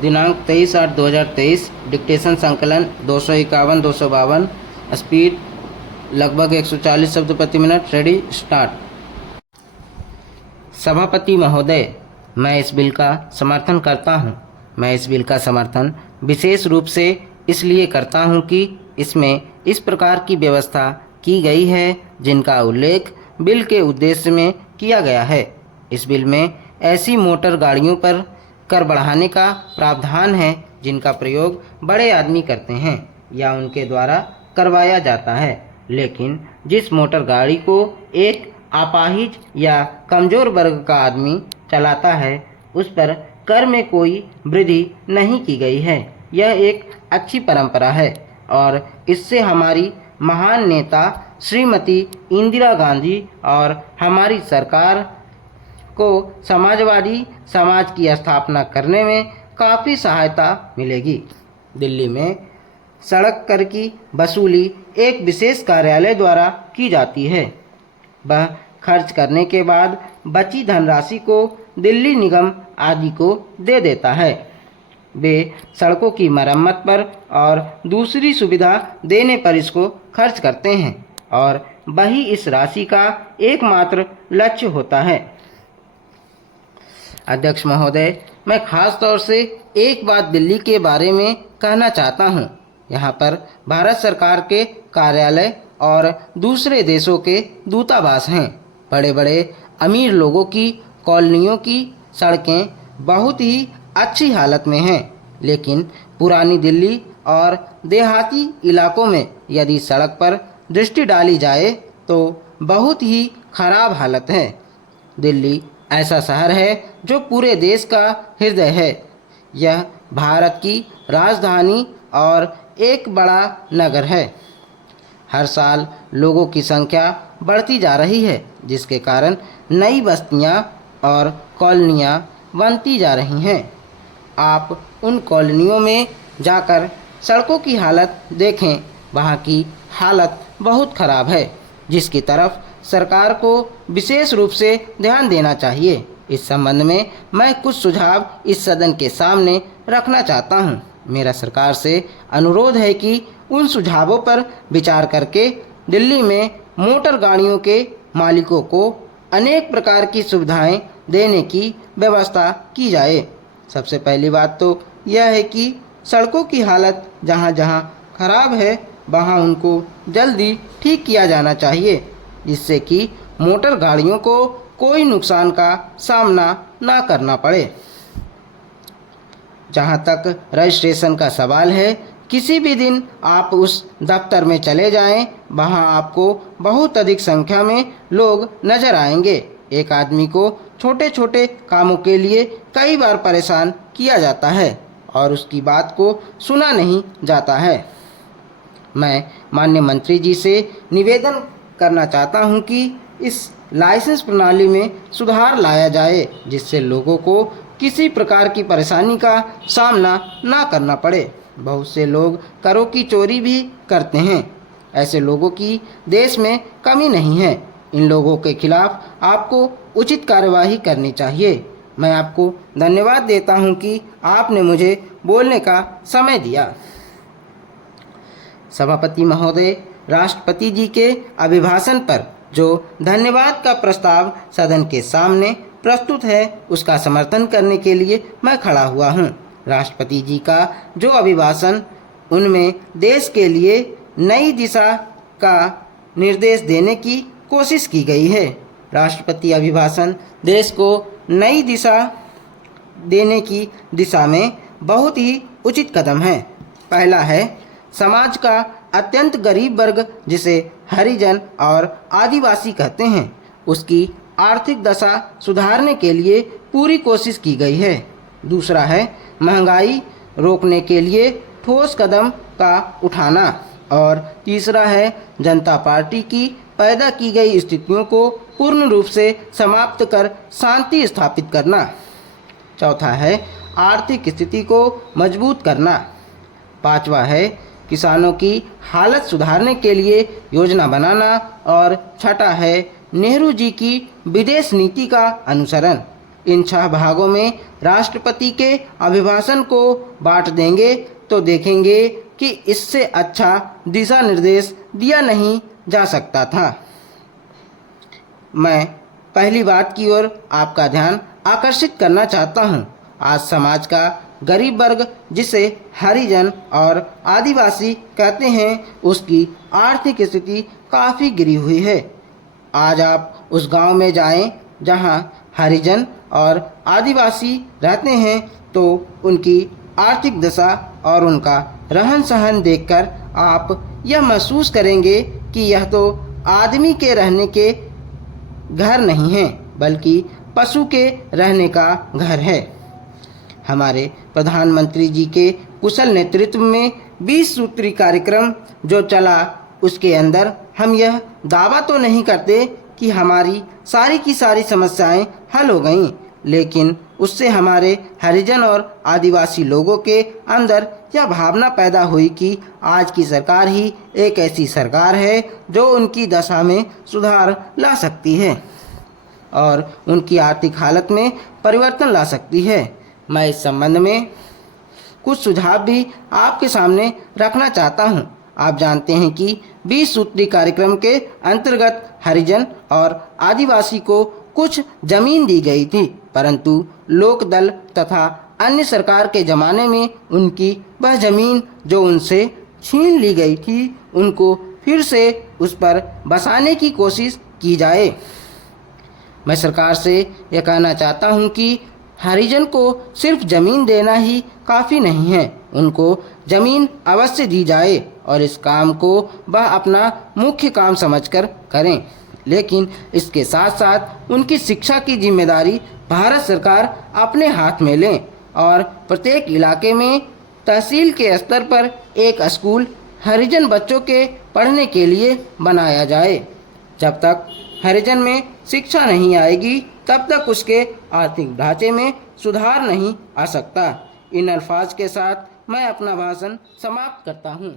दिनांक 23/8/2023। डिक्टेशन संकलन 251-252। स्पीड लगभग 140 शब्द प्रति मिनट। Ready start. सभापति महोदय, मैं इस बिल का समर्थन करता हूं। मैं इस बिल का समर्थन विशेष रूप से इसलिए करता हूं कि इसमें इस प्रकार की व्यवस्था की गई है जिनका उल्लेख बिल के उद्देश्य में किया गया है। इस बिल में ऐसी मोटर गाड़ियों पर कर बढ़ाने का प्रावधान है जिनका प्रयोग बड़े आदमी करते हैं या उनके द्वारा करवाया जाता है, लेकिन जिस मोटर गाड़ी को एक अपाहिज या कमज़ोर वर्ग का आदमी चलाता है उस पर कर में कोई वृद्धि नहीं की गई है। यह एक अच्छी परंपरा है और इससे हमारी महान नेता श्रीमती इंदिरा गांधी और हमारी सरकार को समाजवादी समाज की स्थापना करने में काफ़ी सहायता मिलेगी। दिल्ली में सड़क कर की वसूली एक विशेष कार्यालय द्वारा की जाती है। वह खर्च करने के बाद बची धनराशि को दिल्ली निगम आदि को दे देता है। वे सड़कों की मरम्मत पर और दूसरी सुविधा देने पर इसको खर्च करते हैं और वही इस राशि का एकमात्र लक्ष्य होता है। अध्यक्ष महोदय, मैं खास तौर से एक बात दिल्ली के बारे में कहना चाहता हूँ। यहाँ पर भारत सरकार के कार्यालय और दूसरे देशों के दूतावास हैं। बड़े बड़े अमीर लोगों की कॉलोनियों की सड़कें बहुत ही अच्छी हालत में हैं, लेकिन पुरानी दिल्ली और देहाती इलाकों में यदि सड़क पर दृष्टि डाली जाए तो बहुत ही खराब हालत है। दिल्ली ऐसा शहर है जो पूरे देश का हृदय है। यह भारत की राजधानी और एक बड़ा नगर है। हर साल लोगों की संख्या बढ़ती जा रही है, जिसके कारण नई बस्तियां और कॉलोनियां बनती जा रही हैं। आप उन कॉलोनियों में जाकर सड़कों की हालत देखें। वहाँ की हालत बहुत ख़राब है, जिसकी तरफ सरकार को विशेष रूप से ध्यान देना चाहिए। इस संबंध में मैं कुछ सुझाव इस सदन के सामने रखना चाहता हूं। मेरा सरकार से अनुरोध है कि उन सुझावों पर विचार करके दिल्ली में मोटर गाड़ियों के मालिकों को अनेक प्रकार की सुविधाएं देने की व्यवस्था की जाए। सबसे पहली बात तो यह है कि सड़कों की हालत जहां जहां खराब है वहां उनको जल्दी ठीक किया जाना चाहिए, जिससे कि मोटर गाड़ियों को कोई नुकसान का सामना ना करना पड़े। जहां तक रजिस्ट्रेशन का सवाल है, किसी भी दिन आप उस दफ्तर में चले जाएं, वहां आपको बहुत अधिक संख्या में लोग नज़र आएंगे। एक आदमी को छोटे छोटे कामों के लिए कई बार परेशान किया जाता है और उसकी बात को सुना नहीं जाता है। मैं माननीय मंत्री जी से निवेदन करना चाहता हूं कि इस लाइसेंस प्रणाली में सुधार लाया जाए, जिससे लोगों को किसी प्रकार की परेशानी का सामना ना करना पड़े। बहुत से लोग करों की चोरी भी करते हैं। ऐसे लोगों की देश में कमी नहीं है। इन लोगों के खिलाफ आपको उचित कार्यवाही करनी चाहिए। मैं आपको धन्यवाद देता हूं कि आपने मुझे बोलने का समय दिया। सभापति महोदय, राष्ट्रपति जी के अभिभाषण पर जो धन्यवाद का प्रस्ताव सदन के सामने प्रस्तुत है उसका समर्थन करने के लिए मैं खड़ा हुआ हूं। राष्ट्रपति जी का जो अभिभाषण, उनमें देश के लिए नई दिशा का निर्देश देने की कोशिश की गई है। राष्ट्रपति अभिभाषण देश को नई दिशा देने की दिशा में बहुत ही उचित कदम है। पहला है, समाज का अत्यंत गरीब वर्ग जिसे हरिजन और आदिवासी कहते हैं, उसकी आर्थिक दशा सुधारने के लिए पूरी कोशिश की गई है। दूसरा है, महंगाई रोकने के लिए ठोस कदम का उठाना। और तीसरा है, जनता पार्टी की पैदा की गई स्थितियों को पूर्ण रूप से समाप्त कर शांति स्थापित करना। चौथा है, आर्थिक स्थिति को मजबूत करना। पांचवा है, किसानों की हालत सुधारने के लिए योजना बनाना। और छठा है, नेहरू जी की विदेश नीति का अनुसरण। इन 6 भागों में राष्ट्रपति के अभिभाषण को बांट देंगे तो देखेंगे कि इससे अच्छा दिशा निर्देश दिया नहीं जा सकता था। मैं पहली बात की ओर आपका ध्यान आकर्षित करना चाहता हूँ। आज समाज का गरीब वर्ग, जिसे हरिजन और आदिवासी कहते हैं, उसकी आर्थिक स्थिति काफ़ी गिरी हुई है। आज आप उस गांव में जाएं जहां हरिजन और आदिवासी रहते हैं तो उनकी आर्थिक दशा और उनका रहन सहन देखकर आप यह महसूस करेंगे कि यह तो आदमी के रहने के घर नहीं है, बल्कि पशु के रहने का घर है। हमारे प्रधानमंत्री जी के कुशल नेतृत्व में 20 सूत्री कार्यक्रम जो चला, उसके अंदर हम यह दावा तो नहीं करते कि हमारी सारी की सारी समस्याएं हल हो गईं, लेकिन उससे हमारे हरिजन और आदिवासी लोगों के अंदर यह भावना पैदा हुई कि आज की सरकार ही एक ऐसी सरकार है जो उनकी दशा में सुधार ला सकती है और उनकी आर्थिक हालत में परिवर्तन ला सकती है। मैं इस संबंध में कुछ सुझाव भी आपके सामने रखना चाहता हूं। आप जानते हैं कि 20 सूत्री कार्यक्रम के अंतर्गत हरिजन और आदिवासी को कुछ जमीन दी गई थी, परंतु लोकदल तथा अन्य सरकार के ज़माने में उनकी वह ज़मीन जो उनसे छीन ली गई थी, उनको फिर से उस पर बसाने की कोशिश की जाए। मैं सरकार से यह कहना चाहता हूं कि हरिजन को सिर्फ ज़मीन देना ही काफ़ी नहीं है, उनको ज़मीन अवश्य दी जाए और इस काम को वह अपना मुख्य काम समझकर करें, लेकिन इसके साथ साथ उनकी शिक्षा की जिम्मेदारी भारत सरकार अपने हाथ में लें और प्रत्येक इलाके में तहसील के स्तर पर एक स्कूल हरिजन बच्चों के पढ़ने के लिए बनाया जाए। जब तक हरिजन में शिक्षा नहीं आएगी तब तक उसके आर्थिक ढांचे में सुधार नहीं आ सकता। इन अल्फाज के साथ मैं अपना भाषण समाप्त करता हूँ।